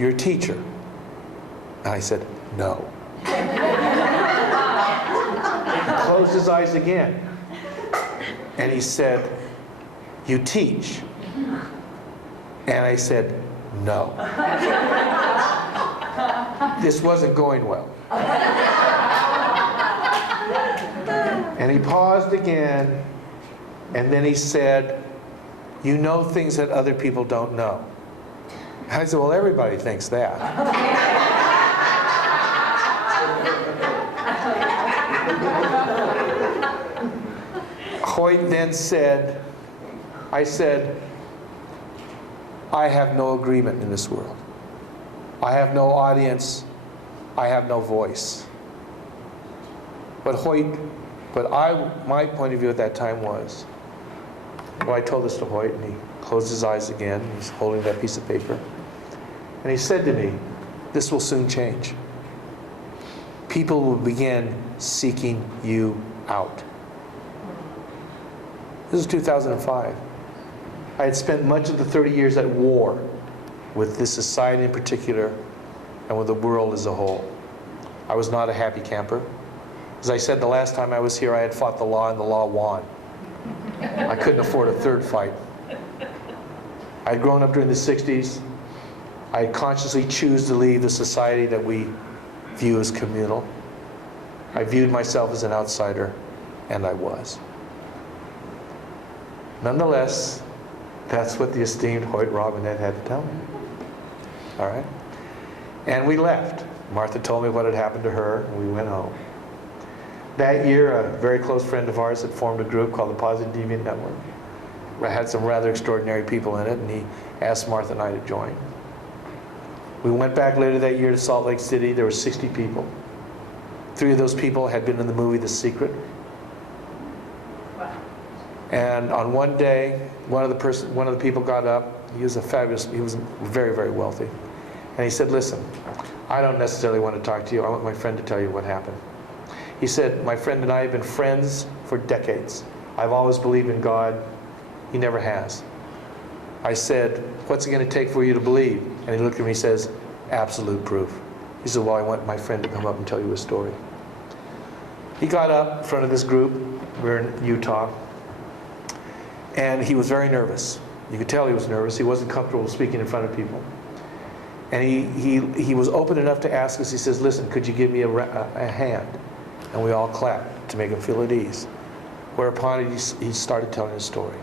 you're a teacher. And I said, no. He closed his eyes again. And he said, you teach. And I said, no. This wasn't going well. And he paused again, and then he said, you know things that other people don't know. I said, well, everybody thinks that. Hoyt then said, I said, I have no agreement in this world. I have no audience. I have no voice. But my point of view at that time was, well, I told this to Hoyt, and he closed his eyes again. He's holding that piece of paper. And he said to me, this will soon change. People will begin seeking you out. This is 2005. I had spent much of the 30 years at war with this society in particular and with the world as a whole. I was not a happy camper. As I said the last time I was here, I had fought the law and the law won. I couldn't afford a third fight. I had grown up during the 60s. I had consciously choose to leave the society that we view as communal. I viewed myself as an outsider, and I was. Nonetheless, that's what the esteemed Hoyt Robinette had to tell me. All right? And we left. Martha told me what had happened to her, and we went home. That year, a very close friend of ours had formed a group called the Positive Deviant Network. It had some rather extraordinary people in it, and he asked Martha and I to join. We went back later that year to Salt Lake City. There were 60 people. 3 of those people had been in the movie The Secret. And on one day, one of the people got up. He was very, very wealthy. And he said, listen, I don't necessarily want to talk to you. I want my friend to tell you what happened. He said, my friend and I have been friends for decades. I've always believed in God. He never has. I said, what's it going to take for you to believe? And he looked at me and says, absolute proof. He said, well, I want my friend to come up and tell you a story. He got up in front of this group. We were in Utah. And he was very nervous. You could tell he was nervous. He wasn't comfortable speaking in front of people. And he was open enough to ask us. He says, listen, could you give me a hand? And we all clapped to make him feel at ease. Whereupon he started telling his story.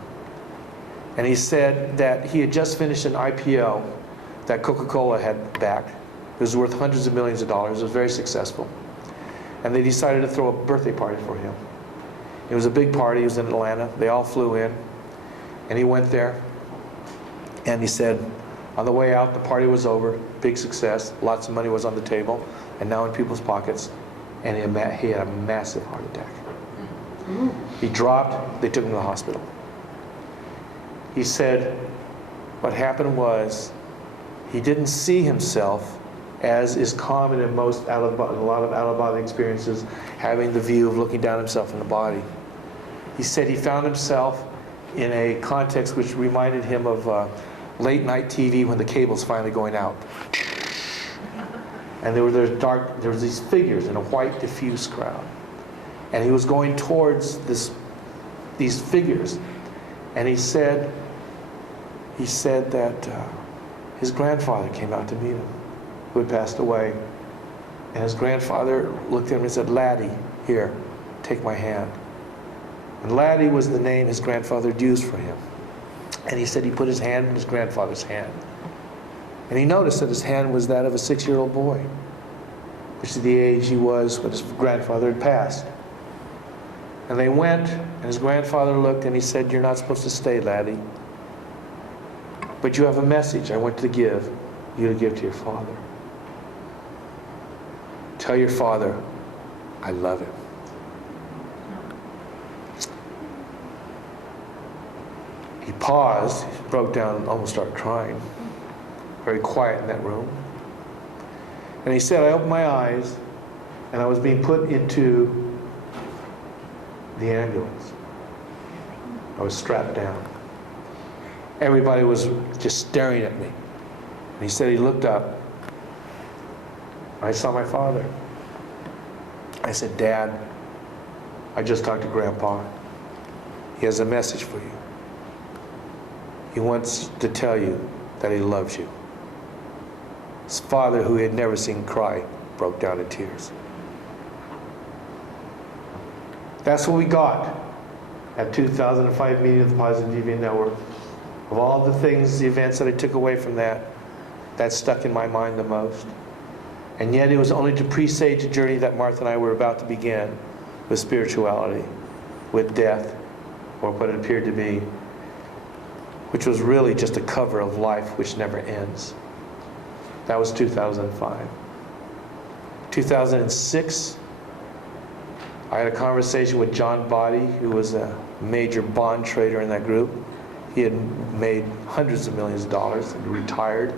And he said that he had just finished an IPO that Coca-Cola had backed. It was worth hundreds of millions of dollars. It was very successful. And they decided to throw a birthday party for him. It was a big party. It was in Atlanta. They all flew in. And he went there. And he said, on the way out, the party was over. Big success. Lots of money was on the table. And now in people's pockets. And he had a massive heart attack. He dropped. They took him to the hospital. He said, what happened was, he didn't see himself as is common in a lot of out-of-body experiences, having the view of looking down himself in the body. He said he found himself in a context which reminded him of late night TV when the cable's finally going out. And there was these figures in a white diffuse crowd. And he was going towards these figures. And he said that his grandfather came out to meet him, who had passed away. And his grandfather looked at him and said, Laddie, here, take my hand. And Laddie was the name his grandfather had used for him. And he said he put his hand in his grandfather's hand. And he noticed that his hand was that of a 6-year-old boy, which is the age he was when his grandfather had passed. And they went, and his grandfather looked, and he said, you're not supposed to stay, Laddie. But you have a message I want to give you to give to your father. Tell your father, I love him. He paused, he broke down and almost started crying. Very quiet in that room. And he said, I opened my eyes, and I was being put into the ambulance. I was strapped down. Everybody was just staring at me. And he said he looked up, I saw my father. I said, Dad, I just talked to Grandpa. He has a message for you. He wants to tell you that he loves you. His father, who he had never seen cry, broke down in tears. That's what we got at 2005 meeting of the Positive Deviant Network. Of all the things, the events that I took away from that, that stuck in my mind the most. And yet it was only to presage a journey that Martha and I were about to begin with spirituality, with death, or what it appeared to be, which was really just a cover of life which never ends. That was 2005. 2006, I had a conversation with John Body, who was a major bond trader in that group. He had made hundreds of millions of dollars and retired.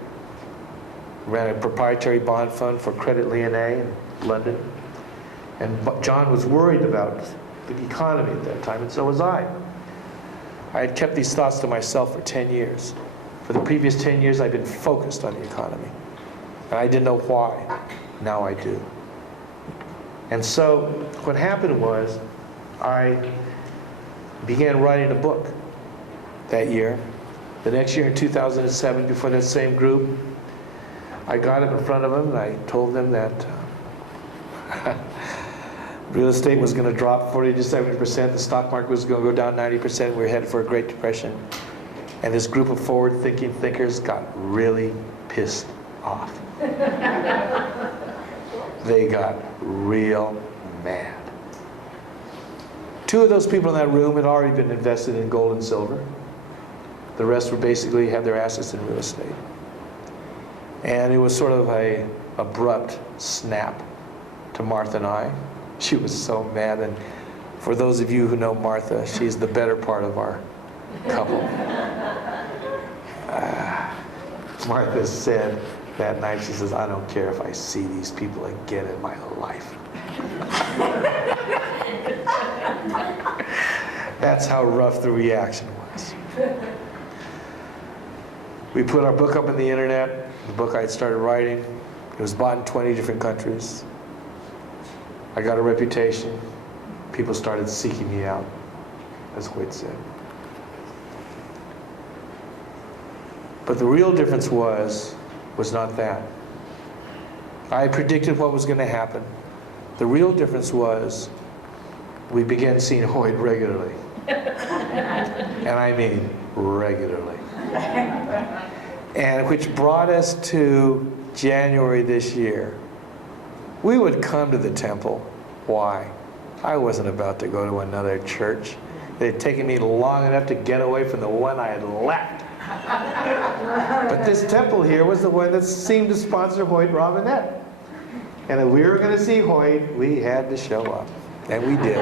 Ran a proprietary bond fund for Credit Lyonnais in London. And John was worried about the economy at that time, and so was I. I had kept these thoughts to myself for 10 years. For the previous 10 years, I'd been focused on the economy. And I didn't know why. Now I do. And so what happened was I began writing a book that year. The next year in 2007, before that same group, I got up in front of them and I told them that real estate was going to drop 40 to 70%, the stock market was going to go down 90%, we were headed for a Great Depression. And this group of forward-thinking thinkers got really pissed off. They got real mad. Two of those people in that room had already been invested in gold and silver. The rest were basically had their assets in real estate. And it was sort of a abrupt snap to Martha and I. She was so mad. And for those of you who know Martha, she's the better part of our couple. Martha said that night, she says, I don't care if I see these people again in my life. That's how rough the reaction was. We put our book up on the internet, the book I had started writing. It was bought in 20 different countries. I got a reputation. People started seeking me out, as Hoyt said. But the real difference was not that. I predicted what was going to happen. The real difference was we began seeing Hoyt regularly. And I mean regularly. And which brought us to January this year. We would come to the temple. Why? I wasn't about to go to another church. It had taken me long enough to get away from the one I had left. But this temple here was the one that seemed to sponsor Hoyt Robinette. And if we were going to see Hoyt, we had to show up. And we did.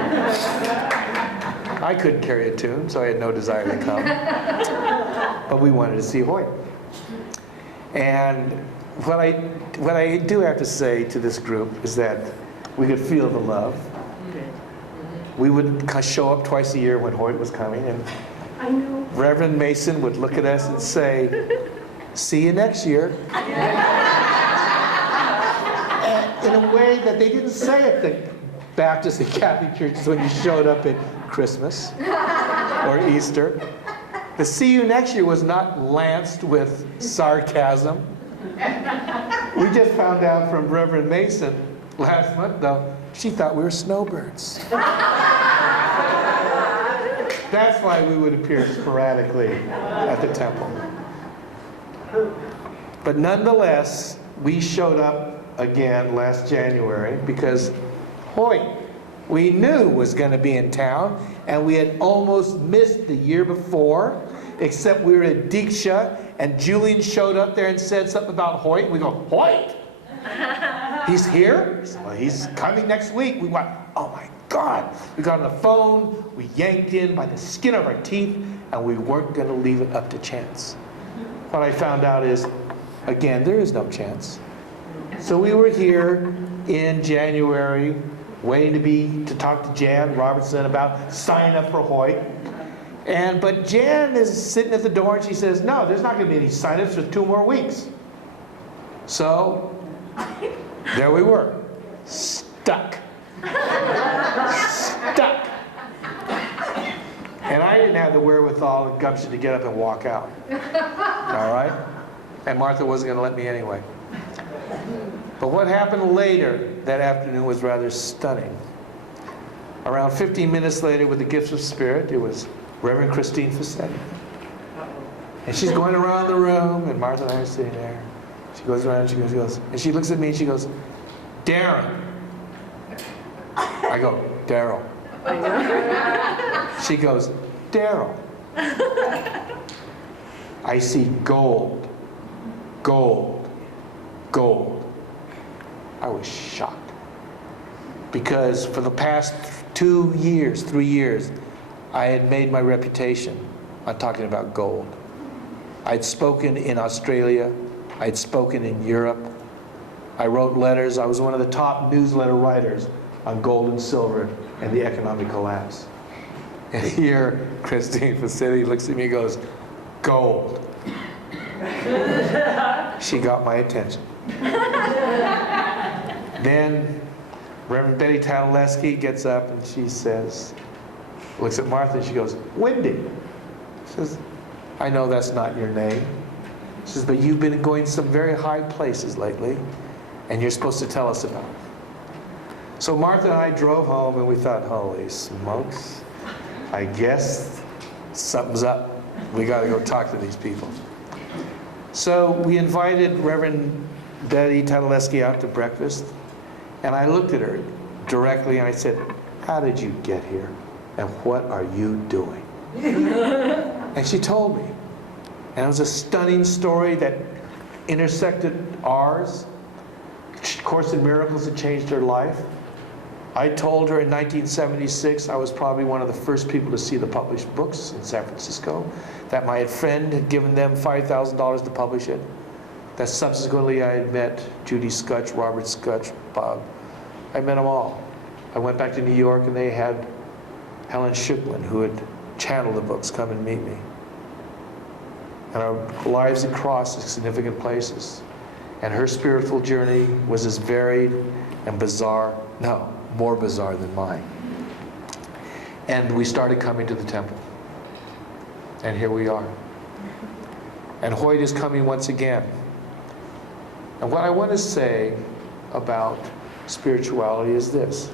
I couldn't carry a tune, so I had no desire to come. But we wanted to see Hoyt. And what I do have to say to this group is that we could feel the love. We would show up twice a year when Hoyt was coming, and I know. Reverend Mason would look at us and say, see you next year. And in a way that they didn't say at the Baptist and Catholic churches when you showed up at Christmas or Easter. The see you next year was not lanced with sarcasm. We just found out from Reverend Mason last month, though, she thought we were snowbirds. That's why we would appear sporadically at the temple. But nonetheless, we showed up again last January because Hoyt, we knew was going to be in town, and we had almost missed the year before, except we were at Diksha, and Julian showed up there and said something about Hoyt, and we go, Hoyt? He's here? Well, he's coming next week. We went, oh my God. We got on the phone, we yanked in by the skin of our teeth, and we weren't going to leave it up to chance. What I found out is, again, there is no chance. So we were here in January, waiting to talk to Jan Robertson about signing up for Hoyt. But Jan is sitting at the door and she says, no, there's not going to be any sign-ups for 2 more weeks. So There we were, stuck. Stuck. And I didn't have the wherewithal and gumption to get up and walk out. All right? And Martha wasn't going to let me anyway. But what happened later that afternoon was rather stunning. Around 15 minutes later, with the gifts of spirit, it was Reverend Christine Facsetti. And she's going around the room, and Martha and I are sitting there. She goes around, and she goes, and she looks at me, and she goes, Darren. I go, Darryl. She goes, Darryl. I see gold, gold, gold. I was shocked. Because for the past 2 years, 3 years, I had made my reputation on talking about gold. I'd spoken in Australia. I'd spoken in Europe. I wrote letters. I was one of the top newsletter writers on gold and silver and the economic collapse. And here, Christine Facsetti looks at me and goes, gold. She got my attention. Then Reverend Betty Tadaleski gets up and she says, looks at Martha and she goes, Wendy. She says, I know that's not your name. She says, but you've been going some very high places lately, and you're supposed to tell us about it. So Martha and I drove home, and we thought, holy smokes, I guess something's up. We got to go talk to these people. So we invited Reverend Betty Tadaleski out to breakfast, and I looked at her directly, and I said, how did you get here, and what are you doing? And she told me. And it was a stunning story that intersected ours. Course in Miracles had changed her life. I told her in 1976, I was probably one of the first people to see the published books in San Francisco, that my friend had given them $5,000 to publish it, that subsequently I had met Judy Scutch, Robert Scutch, Bob. I met them all. I went back to New York and they had Helen Schucklin, who had channeled the books, come and meet me. And our lives had crossed significant places. And her spiritual journey was as varied and bizarre, no, more bizarre than mine. And we started coming to the temple. And here we are. And Hoyt is coming once again. And what I want to say about spirituality is this.